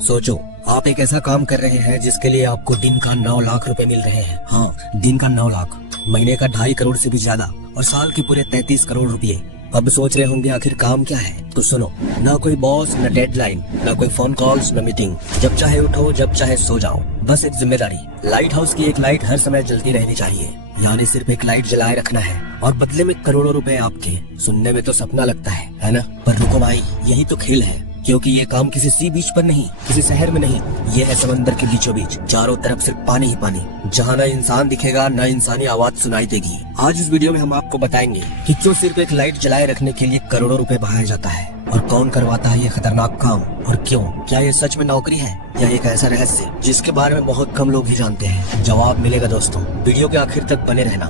सोचो, आप एक ऐसा काम कर रहे हैं जिसके लिए आपको दिन का 9 लाख रुपए मिल रहे हैं। हाँ, दिन का 9 लाख, महीने का 2.5 करोड़ से भी ज्यादा और साल के पूरे 33 करोड़ रुपए। अब सोच रहे होंगे आखिर काम क्या है, तो सुनो। ना कोई बॉस, न डेडलाइन, ना कोई फोन कॉल्स, न मीटिंग। जब चाहे उठो, जब चाहे सो जाओ। बस एक जिम्मेदारी, लाइट हाउस की एक लाइट हर समय जलती रहनी चाहिए। यानी सिर्फ एक लाइट जलाए रखना है और बदले में करोड़ों रुपए आपके। सुनने में तो सपना लगता है ना? पर रुको भाई, यही तो खेल है। क्योंकि ये काम किसी सी बीच पर नहीं, किसी शहर में नहीं, ये है समंदर के बीचों बीच। चारों तरफ सिर्फ पानी ही पानी, जहाँ न इंसान दिखेगा, न इंसानी आवाज सुनाई देगी। आज इस वीडियो में हम आपको बताएंगे कि क्यों सिर्फ एक लाइट जलाए रखने के लिए करोड़ों रुपए बहाया जाता है और कौन करवाता है ये खतरनाक काम और क्यों। क्या ये सच में नौकरी है या एक ऐसा रहस्य जिसके बारे में बहुत कम लोग ही जानते हैं? जवाब मिलेगा दोस्तों, वीडियो के आखिर तक बने रहना।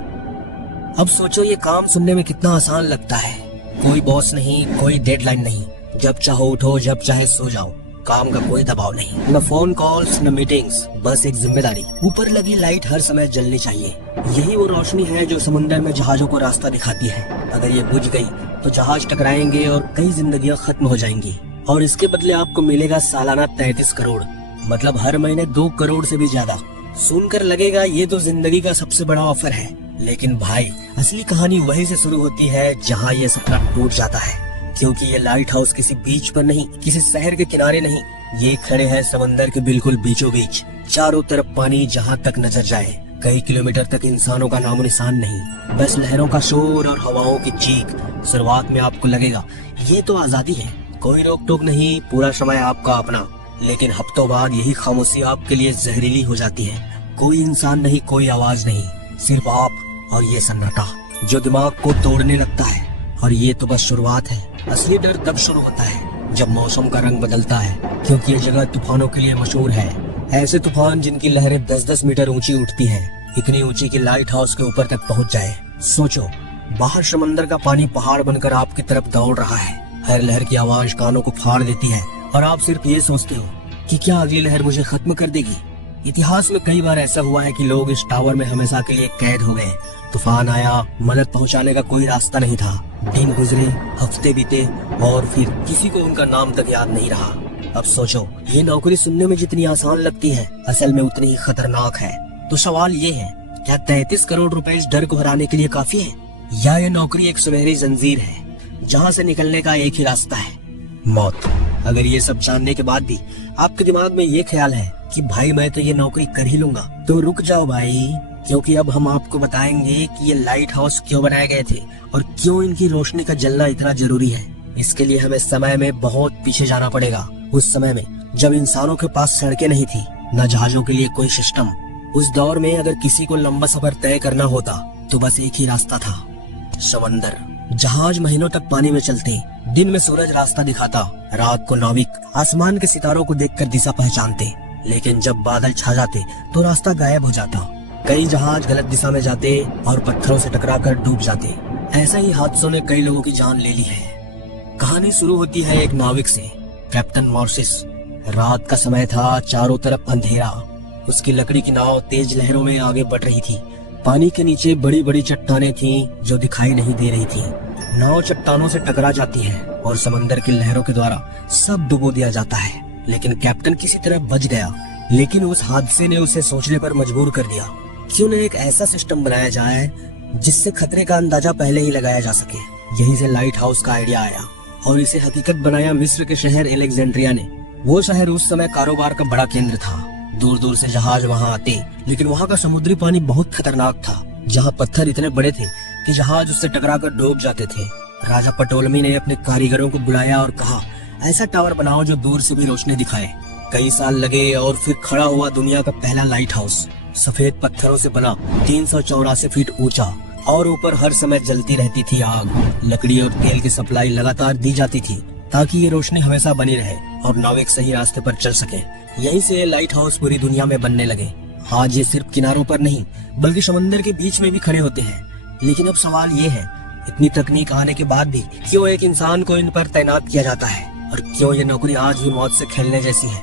अब सोचो, ये काम सुनने में कितना आसान लगता है। कोई बॉस नहीं, कोई डेडलाइन नहीं, जब चाहो उठो, जब चाहे सो जाओ। काम का कोई दबाव नहीं, न फोन कॉल्स, न मीटिंग्स, बस एक जिम्मेदारी। ऊपर लगी लाइट हर समय जलनी चाहिए। यही वो रोशनी है जो समुद्र में जहाजों को रास्ता दिखाती है। अगर ये बुझ गई तो जहाज टकराएंगे और कई जिंदगियां खत्म हो जाएंगी। और इसके बदले आपको मिलेगा सालाना 33 करोड़, मतलब हर महीने 2 करोड़ से भी ज्यादा। सुनकर लगेगा ये तो जिंदगी का सबसे बड़ा ऑफर है, लेकिन भाई असली कहानी वहीं से शुरू होती है जहाँ ये सपना टूट जाता है। क्योंकि ये लाइट हाउस किसी बीच पर नहीं, किसी शहर के किनारे नहीं, ये खड़े हैं समंदर के बिल्कुल बीचों बीच। चारों तरफ पानी, जहाँ तक नजर जाए। कई किलोमीटर तक इंसानों का नामो निशान नहीं, बस लहरों का शोर और हवाओं की चीख। शुरुआत में आपको लगेगा ये तो आजादी है, कोई रोक टोक नहीं, पूरा समय आपका अपना। लेकिन हफ्तों बाद यही खामोशी आपके लिए जहरीली हो जाती है। कोई इंसान नहीं, कोई आवाज नहीं, सिर्फ आप और ये सन्नाटा जो दिमाग को तोड़ने लगता है। और ये तो बस शुरुआत है। असली डर तब शुरू होता है जब मौसम का रंग बदलता है, क्योंकि ये जगह तूफानों के लिए मशहूर है। ऐसे तूफान जिनकी लहरें 10-10 मीटर ऊंची उठती हैं, इतनी ऊंची कि लाइट हाउस के ऊपर तक पहुंच जाए। सोचो, बाहर समंदर का पानी पहाड़ बनकर आपकी तरफ दौड़ रहा है। हर लहर की आवाज कानों को फाड़ देती है और आप सिर्फ ये सोचते हो कि क्या अगली लहर मुझे खत्म कर देगी। इतिहास में कई बार ऐसा हुआ है कि लोग इस टावर में हमेशा के लिए कैद हो गए। तूफान आया, मदद पहुंचाने का कोई रास्ता नहीं था। दिन गुजरे, हफ्ते बीते और फिर किसी को उनका नाम तक याद नहीं रहा। अब सोचो, ये नौकरी सुनने में जितनी आसान लगती है, असल में उतनी ही खतरनाक है। तो सवाल ये है, क्या 33 करोड़ रुपए इस डर को हराने के लिए काफी है, या ये नौकरी एक सुनहरी जंजीर है जहाँ से निकलने का एक ही रास्ता है, मौत? अगर ये सब जानने के बाद भी आपके दिमाग में ये ख्याल है कि भाई मैं तो ये नौकरी कर ही लूंगा, तो रुक जाओ भाई, क्योंकि अब हम आपको बताएंगे कि ये लाइट हाउस क्यों बनाए गए थे और क्यों इनकी रोशनी का जलना इतना जरूरी है। इसके लिए हमें समय में बहुत पीछे जाना पड़ेगा। उस समय में जब इंसानों के पास सड़कें नहीं थी, न जहाजों के लिए कोई सिस्टम। उस दौर में अगर किसी को लंबा सफर तय करना होता तो बस एक ही रास्ता था, समंदर। जहाज महीनों तक पानी में चलते, दिन में सूरज रास्ता दिखाता, रात को नाविक आसमान के सितारों को देखकर दिशा पहचानते। लेकिन जब बादल छा जाते तो रास्ता गायब हो जाता। कई जहाज गलत दिशा में जाते और पत्थरों से टकराकर डूब जाते। ऐसे ही हादसों ने कई लोगों की जान ले ली है। कहानी शुरू होती है एक नाविक से, कैप्टन मॉर्सिस। रात का समय था, चारों तरफ अंधेरा। उसकी लकड़ी की नाव तेज लहरों में आगे बढ़ रही थी। पानी के नीचे बड़ी बड़ी चट्टानें थीं जो दिखाई नहीं दे रही थीं। नाव चट्टानों से टकरा जाती है और समंदर की लहरों के द्वारा सब डुबो दिया जाता है। लेकिन कैप्टन किसी तरह बच गया। लेकिन उस हादसे ने उसे सोचने पर मजबूर कर दिया, क्यों न एक ऐसा सिस्टम बनाया जाए जिससे खतरे का अंदाजा पहले ही लगाया जा सके। यहीं से लाइट हाउस का आइडिया आया और इसे हकीकत बनाया मिस्र के शहर एलेक्जेंड्रिया ने। वो शहर उस समय कारोबार का बड़ा केंद्र था। दूर दूर से जहाज वहाँ आते, लेकिन वहाँ का समुद्री पानी बहुत खतरनाक था। जहाँ पत्थर इतने बड़े थे कि जहाज उससे टकराकर डूब जाते थे। राजा पटोलमी ने अपने कारीगरों को बुलाया और कहा, ऐसा टावर बनाओ जो दूर से भी रोशनी दिखाए। कई साल लगे और फिर खड़ा हुआ दुनिया का पहला लाइट हाउस। सफेद पत्थरों से बना, 384 फीट ऊंचा, और ऊपर हर समय जलती रहती थी आग। लकड़ी और तेल की सप्लाई लगातार दी जाती थी ताकि ये रोशनी हमेशा बनी रहे और नाविक सही रास्ते पर चल सके। यहीं से लाइट हाउस पूरी दुनिया में बनने लगे। आज ये सिर्फ किनारों पर नहीं, बल्कि समंदर के बीच में भी खड़े होते हैं। लेकिन अब सवाल ये है, इतनी तकनीक आने के बाद भी क्यों एक इंसान को इन पर तैनात किया जाता है, और क्यों ये नौकरी आज भी मौत से खेलने जैसी है?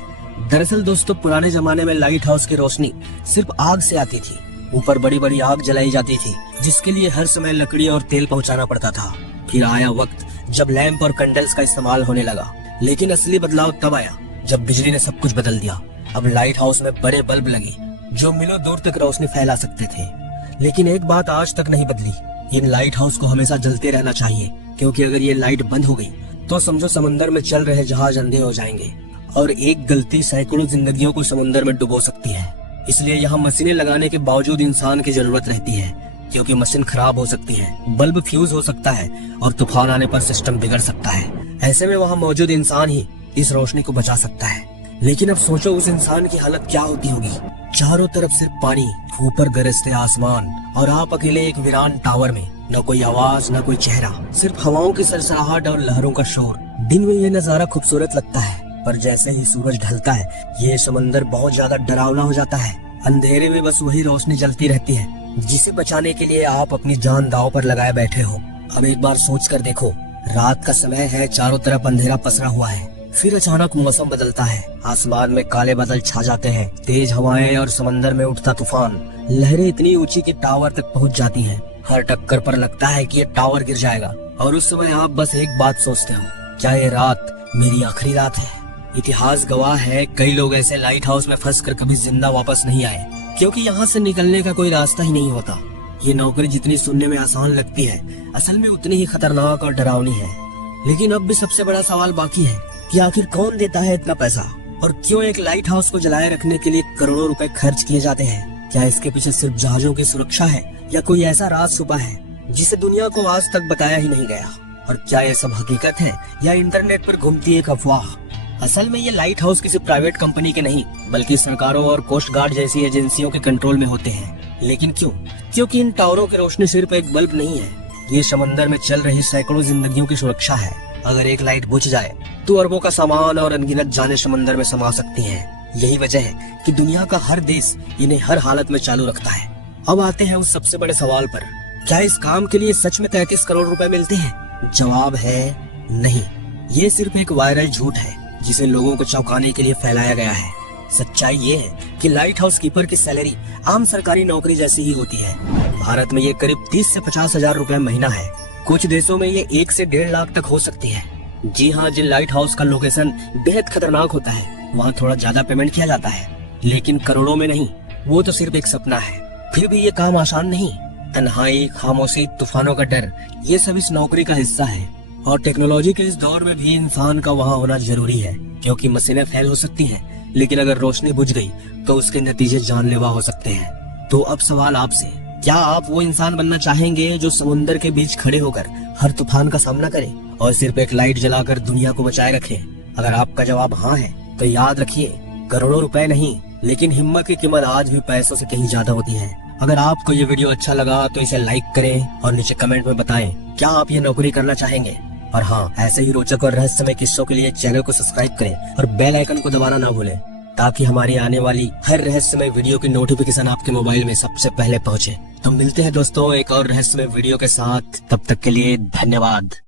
दरअसल दोस्तों, पुराने जमाने में लाइट हाउस की रोशनी सिर्फ आग से आती थी। ऊपर बड़ी बड़ी आग जलाई जाती थी, जिसके लिए हर समय लकड़ी और तेल पहुंचाना पड़ता था। फिर आया वक्त जब लैंप और कैंडल्स का इस्तेमाल होने लगा। लेकिन असली बदलाव तब आया जब बिजली ने सब कुछ बदल दिया। अब लाइट हाउस में बड़े बल्ब लगे जो मीलों दूर तक रोशनी फैला सकते थे। लेकिन एक बात आज तक नहीं बदली, इन लाइट हाउस को हमेशा जलते रहना चाहिए, क्योंकि अगर ये लाइट बंद हो गई तो समझो समंदर में चल रहे जहाज अंधे हो जाएंगे और एक गलती सैकड़ों जिंदगियों को समुंदर में डुबो सकती है। इसलिए यहाँ मशीनें लगाने के बावजूद इंसान की जरूरत रहती है, क्योंकि मशीन खराब हो सकती है, बल्ब फ्यूज हो सकता है और तूफान आने पर सिस्टम बिगड़ सकता है। ऐसे में वहाँ मौजूद इंसान ही इस रोशनी को बचा सकता है। लेकिन अब सोचो उस इंसान की हालत क्या होती होगी। चारों तरफ सिर्फ पानी, ऊपर गरजते आसमान और आप अकेले एक वीरान टावर में। न कोई आवाज, न कोई चेहरा, सिर्फ हवाओं की सरसराहट और लहरों का शोर। दिन में ये नजारा खूबसूरत लगता है, पर जैसे ही सूरज ढलता है ये समंदर बहुत ज्यादा डरावना हो जाता है। अंधेरे में बस वही रोशनी जलती रहती है जिसे बचाने के लिए आप अपनी जान दांव पर लगाए बैठे हो। अब एक बार सोच कर देखो, रात का समय है, चारों तरफ अंधेरा पसरा हुआ है, फिर अचानक मौसम बदलता है, आसमान में काले बादल छा जाते हैं, तेज हवाएं और समंदर में उठता तूफान। लहरें इतनी ऊंची कि टावर तक पहुंच जाती हैं। हर टक्कर पर लगता है कि ये टावर गिर जाएगा और उस समय आप बस एक बात सोचते हो, क्या ये रात मेरी आखिरी रात है? इतिहास गवाह है, कई लोग ऐसे लाइट हाउस में फंसकर कभी जिंदा वापस नहीं आए, क्योंकि यहाँ से निकलने का कोई रास्ता ही नहीं होता। ये नौकरी जितनी सुनने में आसान लगती है, असल में उतनी ही खतरनाक और डरावनी है। लेकिन अब भी सबसे बड़ा सवाल बाकी है कि आखिर कौन देता है इतना पैसा, और क्यों एक लाइट हाउस को जलाए रखने के लिए करोड़ों रुपए खर्च किए जाते हैं? क्या इसके पीछे सिर्फ जहाजों की सुरक्षा है या कोई ऐसा राज छुपा है जिसे दुनिया को आज तक बताया ही नहीं गया? और क्या ये सब हकीकत है या इंटरनेट पर घूमती एक अफवाह? असल में ये लाइट हाउस किसी प्राइवेट कंपनी के नहीं, बल्कि सरकारों और कोस्ट गार्ड जैसी एजेंसियों के कंट्रोल में होते हैं। लेकिन क्यों? क्योंकि इन टावरों की रोशनी सिर्फ एक बल्ब नहीं है, ये समंदर में चल रही सैकड़ों जिंदगियों की सुरक्षा है। अगर एक लाइट बुझ जाए तो अरबों का सामान और अनगिनत जाने समंदर में समा सकती हैं। यही वजह है कि दुनिया का हर देश इन्हें हर हालत में चालू रखता है। अब आते हैं उस सबसे बड़े सवाल पर, क्या इस काम के लिए सच में 33 करोड़ रुपए मिलते हैं? जवाब है नहीं। ये सिर्फ एक वायरल झूठ है जिसे लोगों को चौंकाने के लिए फैलाया गया है। सच्चाई ये है कि लाइट हाउस कीपर की सैलरी आम सरकारी नौकरी जैसी ही होती है। भारत में ये करीब 30 से 50 हजार रुपए महीना है। कुछ देशों में ये 1 से 1.5 लाख तक हो सकती है। जी हाँ, जिन लाइट हाउस का लोकेशन बेहद खतरनाक होता है वहाँ थोड़ा ज्यादा पेमेंट किया जाता है, लेकिन करोड़ों में नहीं। वो तो सिर्फ एक सपना है। फिर भी ये काम आसान नहीं। तन्हाई, खामोशी, तूफानों का डर, ये सब इस नौकरी का हिस्सा है। और टेक्नोलॉजी के इस दौर में भी इंसान का वहाँ होना जरूरी है, क्योंकि मशीनें फेल हो सकती हैं, लेकिन अगर रोशनी बुझ गई तो उसके नतीजे जानलेवा हो सकते हैं। तो अब सवाल आपसे, क्या आप वो इंसान बनना चाहेंगे जो समुद्र के बीच खड़े होकर हर तूफान का सामना करे और सिर्फ एक लाइट जलाकर दुनिया को बचाए रखे? अगर आपका जवाब हाँ है तो याद रखिए, करोड़ों रुपए नहीं, लेकिन हिम्मत की कीमत आज भी पैसों से कहीं ज्यादा होती है। अगर आपको ये वीडियो अच्छा लगा तो इसे लाइक करें और नीचे कमेंट में बताएं क्या आप ये नौकरी करना चाहेंगे। और हाँ, ऐसे ही रोचक और रहस्यमय किस्सों के लिए चैनल को सब्सक्राइब करें और बेल आइकन को दबाना ना भूलें, ताकि हमारी आने वाली हर रहस्यमय वीडियो की नोटिफिकेशन आपके मोबाइल में सबसे पहले पहुंचे। तो मिलते हैं दोस्तों एक और रहस्यमय वीडियो के साथ, तब तक के लिए धन्यवाद।